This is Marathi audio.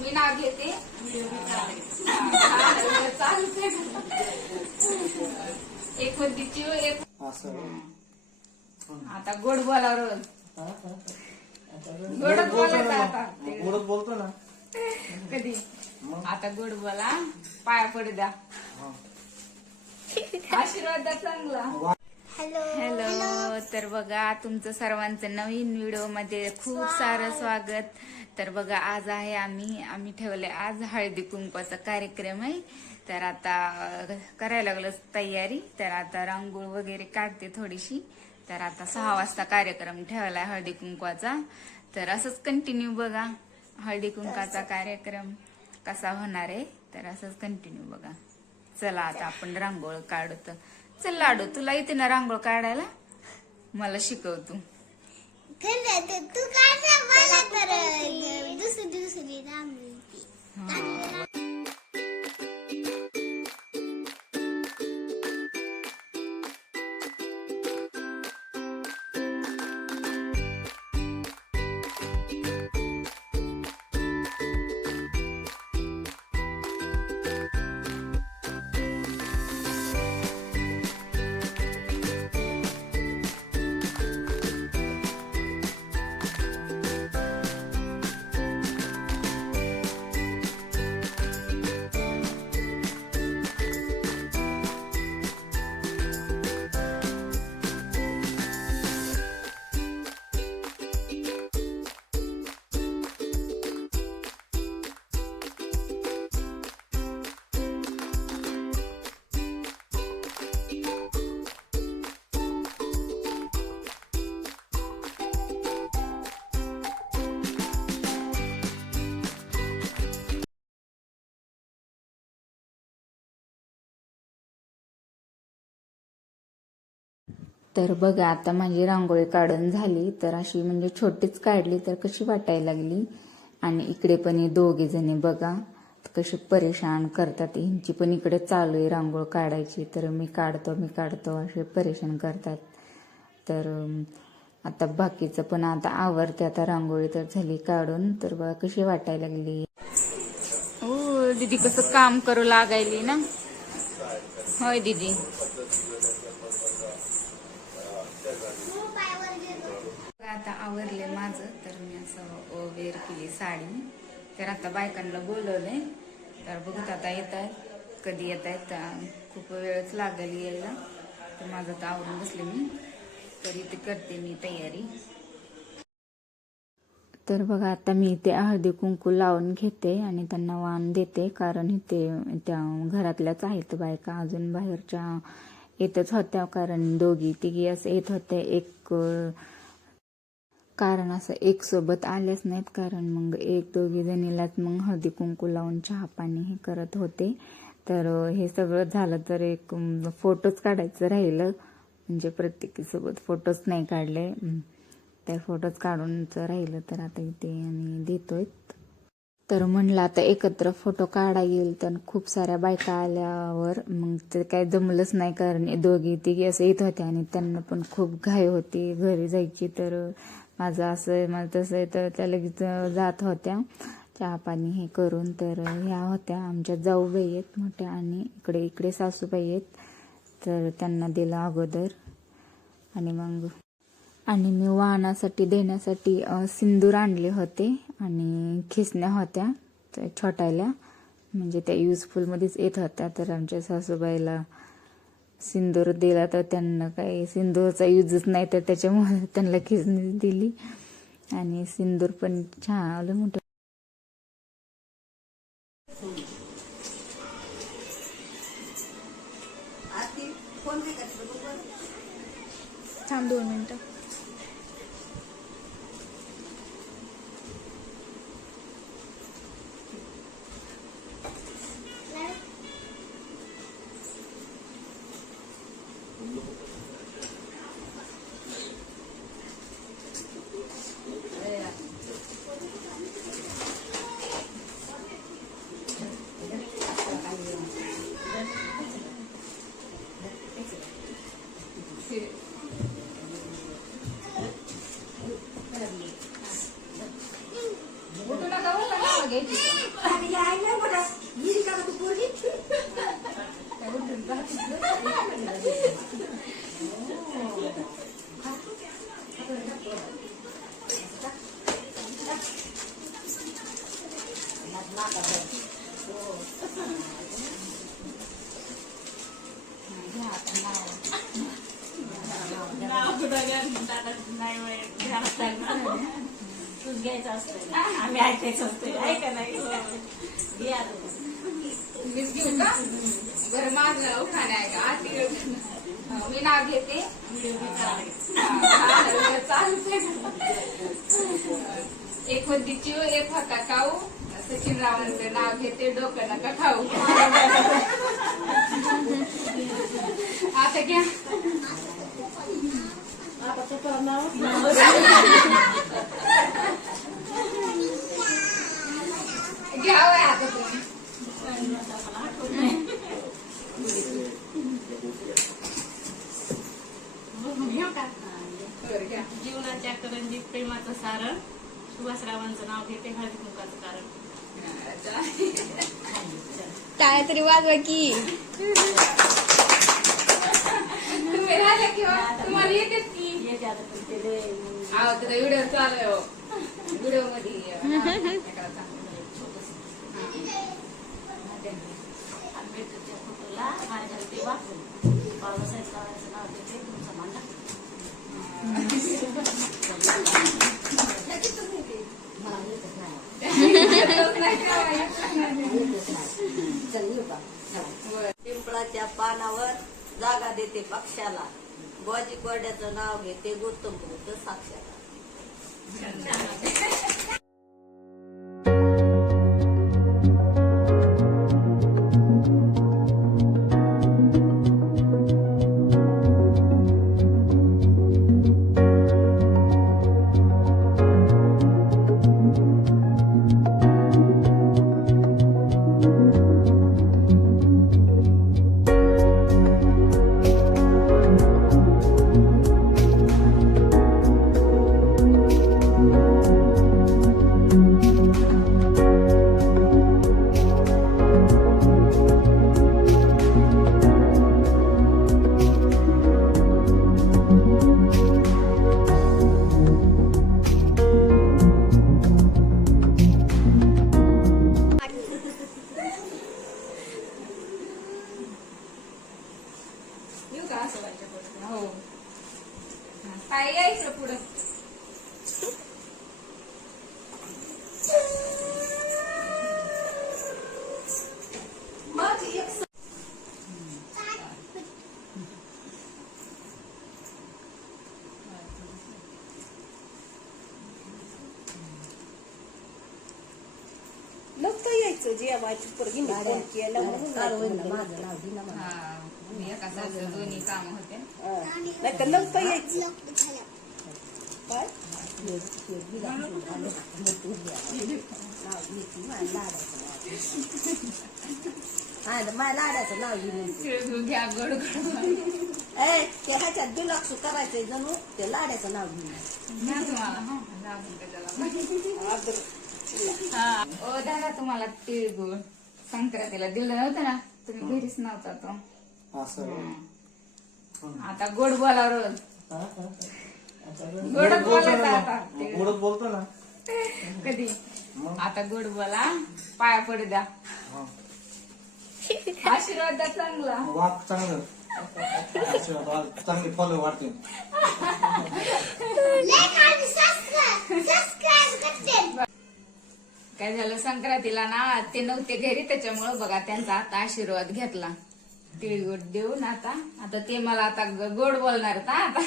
मी नाव घेते. आहे. एक होती चिव एक आता गोड बोला रोज गोडच बोलायचं आता. गोडच बोलतो ना. कधी? आता गोड बोला. पाया पडू द्या. आशीर्वाद द्या चांगला. हॅलो तर बघा तुमचं सर्वांचं नवीन व्हिडिओमध्ये खूप सारं स्वागत. तर बघा आज आहे आम्ही आम्ही ठेवले आज हळदी कुंकवाचा कार्यक्रम आहे. तर आता करायला लागलं तयारी. तर आता रांगोळ वगैरे काढते थोडीशी. तर आता सहा वाजता कार्यक्रम ठेवलाय हळदी कुंकवाचा. तर असंच कंटिन्यू बघा हळदी कुंकाचा कार्यक्रम कसा होणार आहे. तर असंच कंटिन्यू बघा. चला आता आपण रांगोळ काढतो. चल लाडू तुला येते ना रांगोळ काढायला? मला शिकव तू. तू काय दुसरी दुसरी तर बघा आता माझी रांगोळी काढून झाली तर अशी म्हणजे छोटीच काढली तर कशी वाटायला लागली? आणि इकडे पण हे दोघे जणी बघा कशी परेशान करतात. ह्यांची पण इकडे चालू आहे रांगोळ काढायची तर मी काढतो मी काढतो असे परेशान करतात. तर आता बाकीचं पण आता आवडते आता रांगोळी तर झाली काढून. तर बघा कशी वाटायला लागली. हो दीदी कसं काम करू लागायली ना? होय दीदी आता आवरले माझं तर मी असं वेअर केली साडी. तर आता बायकांना बोलवले तर बघत आता येत आहेत कधी येत आहेत खूप वेळच लागेल यायला. तर माझं आता आवरून बसले मी. तरी ते करते मी तयारी. तर बघा आता मी इथे हळदी कुंकू लावून घेते आणि त्यांना वाण देते. कारण इथे त्या घरातल्याच आहेत बायका. अजून बाहेरच्या येतच होत्या कारण दोघी तिघी असं येत होत्या. एक कारण असं एक सोबत आल्याच नाहीत कारण मग एक दोघी जणीलाच मग हळदी कुंकू लावून चहा पाणी हे करत होते. तर हे सगळं झालं तर एक फोटोच काढायचं राहिलं. म्हणजे प्रत्येकीसोबत फोटोच नाही काढले. त्या तर फोटोच काढूनच राहिलं तर आता इथे आम्ही देतोय. तर म्हणलं आता एकत्र फोटो काढा येईल. तर खूप साऱ्या बायका आल्यावर मग ते काय जमलंच नाही कारण दोघी तिघी असं येत होत्या आणि त्यांना पण खूप घाई होती. घरी जायची तर माझं असं आहे माझं तसं आहे तर त्या लगेच जात होत्या. चहा पाणी हे करून तर ह्या होत्या. आमच्या जाऊबाई आहेत मोठ्या आणि इकडे इकडे सासूबाई आहेत. तर त्यांना दिलं अगोदर. आणि मग आणि मी वाहनासाठी देण्यासाठी सिंदूर आणले होते आणि खिसण्या होत्या त्या म्हणजे त्या युजफुलमध्येच येत होत्या तर आमच्या सासूबाईला सिंदूर दिला तर त्यांना काही सिंदूरचा यूजच नाही तर त्याच्यामुळे त्यांना खिचणी दिली. आणि सिंदूर पण छान आलं मोठं आम्ही ऐकायचं असतं ऐका नाही घ्या मीच घेऊ का बरं माझं उखाणं आहे का आधी मी नाव घेते एक होती चिव एक होता खाऊ सचिन रावांचं नाव घेते डोकं नका खाऊ आता घ्या घ्यावं आता तुम्ही बरं, घ्या. जीवनाच्या प्रेमाचं सारण सुभाषरावांचं नाव घेते हळदी कुंकाचं कारण. काय तरी वाजवा की. तुम्ही राहिले किंवा तुम्हाला येतेच की. येते आता पण ते व्हिडिओ चालू हो. व्हिडिओमध्ये पिंपळाच्या पानावर जागा देते पक्षाला. बाजी कोरड्याचं नाव घेते गौतम बुद्ध साक्षाला यायचं जेवायची पोरगी मी फोन केला म्हणून माझं नाव दिना हा मी एका सारखं दोन्ही काम होते. नाही तर नव्हतं यायचं. काय? माझ्या लाडाचं नाव दिलं घ्या गोड गोड ए ते ह्याच्यात करायचंय जणू ते लाड्याचं नाव तुम्हाला हा त्याला आदर हा. ओ दादा तुम्हाला तिळगुळ संक्रांतीला दिलं नव्हतं ना? तुम्ही घरीच नव्हता तो. हं. आता गोड बोला रोज. गोड बोलायचं आता गोडच बोलतो ना. कधी? आता गोड बोला. पाया पडू द्या. हा. आशीर्वाद द्या चांगला. वाक चांगलं. आशीर्वाद चांगली फॉलो वाटते काय झालं? संक्रांतीला ना ते नव्हते घरी त्याच्यामुळं बघा त्यांचा आता आशीर्वाद घेतला. तिळगुळ देऊन आता आता ते मला आता गोड बोलणार आहेत आता